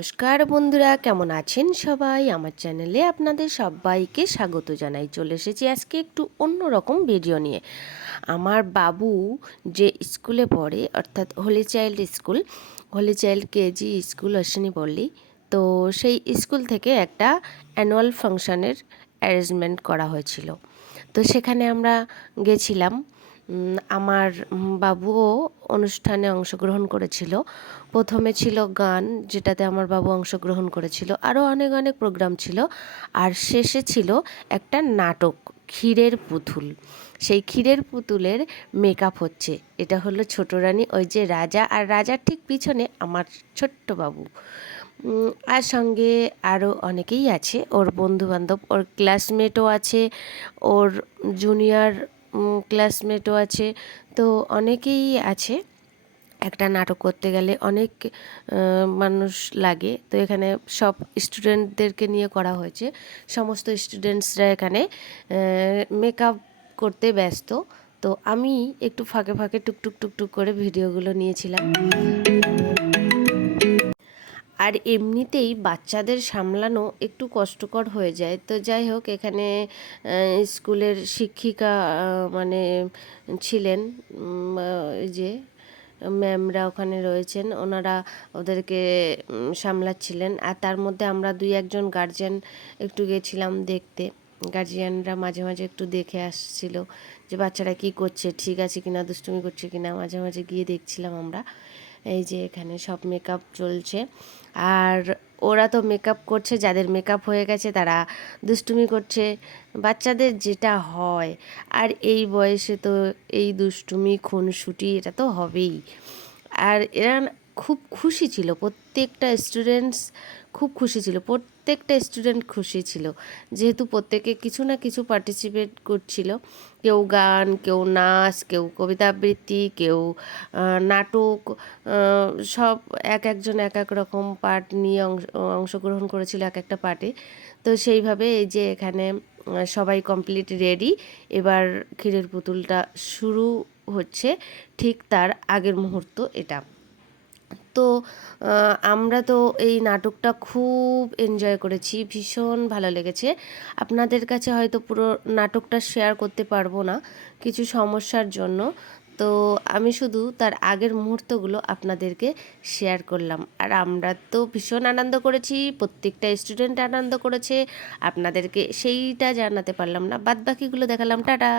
নমস্কার বন্ধুরা, কেমন আছেন সবাই? আমার চ্যানেলে আপনাদের সবাইকে স্বাগত জানাই। চলে এসেছি আজকে একটু অন্যরকম ভিডিও নিয়ে। আমার বাবু যে স্কুলে পড়ে, অর্থাৎ holy child school, holy child KG school Ashwini Palli তো সেই স্কুল থেকে একটা অ্যানুয়াল ফাংশানের অ্যারেঞ্জমেন্ট করা হয়েছিল। তো সেখানে আমরা গেছিলাম। আমার বাবুও অনুষ্ঠানে অংশগ্রহণ করেছিল। প্রথমে ছিল গান, যেটাতে আমার বাবু অংশগ্রহণ করেছিল। আরও অনেক অনেক প্রোগ্রাম ছিল। আর শেষে ছিল একটা নাটক, ক্ষীরের পুতুল। সেই ক্ষীরের পুতুলের মেকআপ হচ্ছে। এটা হলো ছোট রানী, ওই যে রাজা। আর রাজার ঠিক পিছনে আমার ছোট্ট বাবু। আর সঙ্গে আরও অনেকেই আছে। ওর বন্ধু বান্ধব ওর ক্লাসমেটও আছে। ওর জুনিয়র ক্লাসমেটও আছে। তো অনেকেই আছে, একটা নাটক করতে গেলে অনেক মানুষ লাগে। তো এখানে সব স্টুডেন্টদেরকে নিয়ে করা হয়েছে। সমস্ত স্টুডেন্টসরা এখানে মেকআপ করতে ব্যস্ত। তো আমি একটু ফাঁকে ফাঁকে টুকটুক টুকটুক করে ভিডিওগুলো নিয়েছিলাম। আর এমনিতেই বাচ্চাদের সামলানো একটু কষ্টকর হয়ে যায়। তো যাই হোক, এখানে স্কুলের শিক্ষিকা মানে ছিলেন যে, ম্যামরা ওখানে রয়েছেন। ওনারা ওদেরকে সামলাচ্ছিলেন। আর তার মধ্যে আমরা দুই একজন গার্জেন একটু গেছিলাম দেখতে। গার্জিয়ানরা মাঝে মাঝে একটু দেখে আসছিল যে, বাচ্চারা কি করছে? ঠিক আছে কিনা? দুষ্টুমি করছে কিনা? মাঝে মাঝে গিয়ে দেখছিলাম আমরা। এই যে এখানে সব মেকআপ চলছে। আর ওরা তো মেকআপ করছে, যাদের মেকআপ হয়ে গেছে তারা দুষ্টুমি করছে, বাচ্চাদের যেটা হয়। আর এই বয়সে তো এই দুষ্টুমি, খুনসুটি এটা তো হবেই। আর এরা খুব খুশি ছিল, প্রত্যেকটা স্টুডেন্টস খুব খুশি ছিল, প্রত্যেকটা স্টুডেন্ট খুশি ছিল। যেহেতু প্রত্যেকে কিছু না কিছু পার্টিসিপেট করছিল, কেউ গান, কেউ নাচ, কেউ কবিতা আবৃত্তি, কেউ নাটক সব এক একজন এক এক রকম পার্ট নিয়ে অংশ, অংশগ্রহণ করেছিল এক একটা পার্টে তো সেইভাবে এই যে এখানে সবাই কমপ্লিট রেডি এবার ক্ষীরের পুতুলটা শুরু হচ্ছে, ঠিক তার আগের মুহূর্ত এটা। তো আমরা তো এই নাটকটা খুব এনজয় করেছি, ভীষণ ভালো লেগেছে। আপনাদের কাছে হয়তো পুরো নাটকটা শেয়ার করতে পারব না কিছু সমস্যার জন্য। তো আমি শুধু তার আগের মুহূর্তগুলো আপনাদেরকে শেয়ার করলাম। আর আমরা তো ভীষণ আনন্দ করেছি, প্রত্যেকটা স্টুডেন্ট আনন্দ করেছে, আপনাদেরকে সেইটা জানাতে পারলাম না। বাদ বাকিগুলো দেখালাম, টাটা!